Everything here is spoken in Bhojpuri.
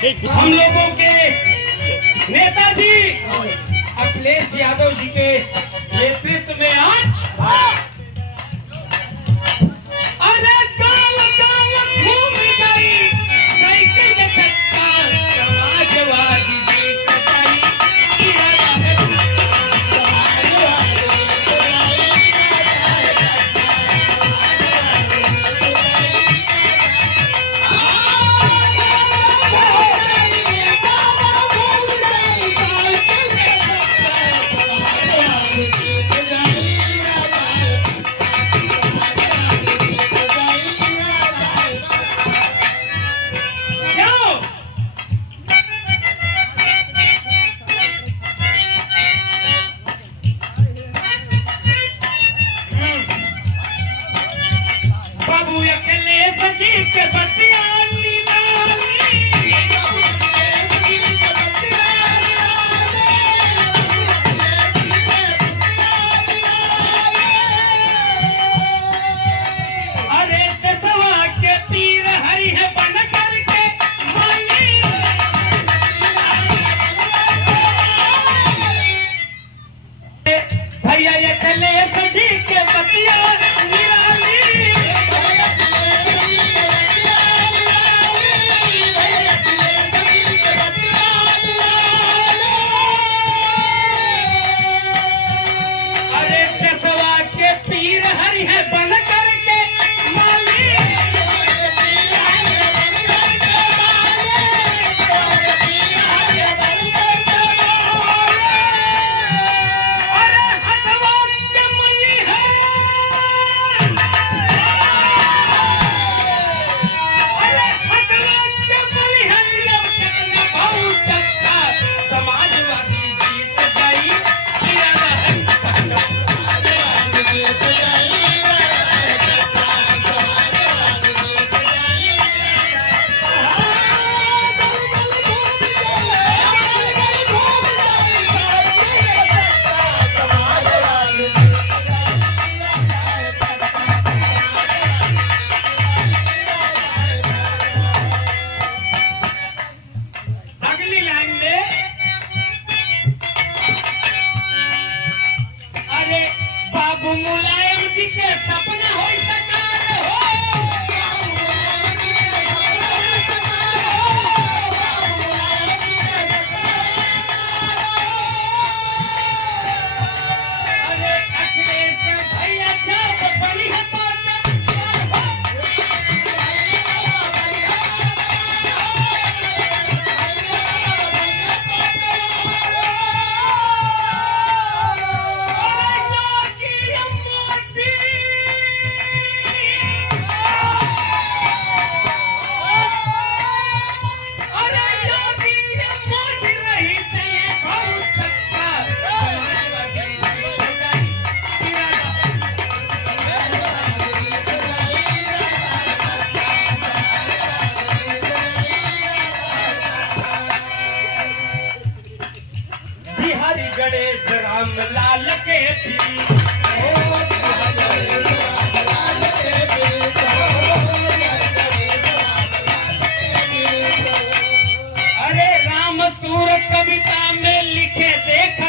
हम लोगों के नेताजी अखिलेश यादव जी के नेतृत्व में आज अरे गाँव गाँव घूम गई साइकिल के चक्का समाजवादी जी सच्चाई भैया ये खले सजी के बतिया निराली अरे दसवा के पीर हरि है बन करके माली बाबू मुलायम जी के सपना हो सकार हो अरे अखिलेश भैया छाप बनी है गणेश राम लाल के अरे राम सूरत कविता में लिखे देखा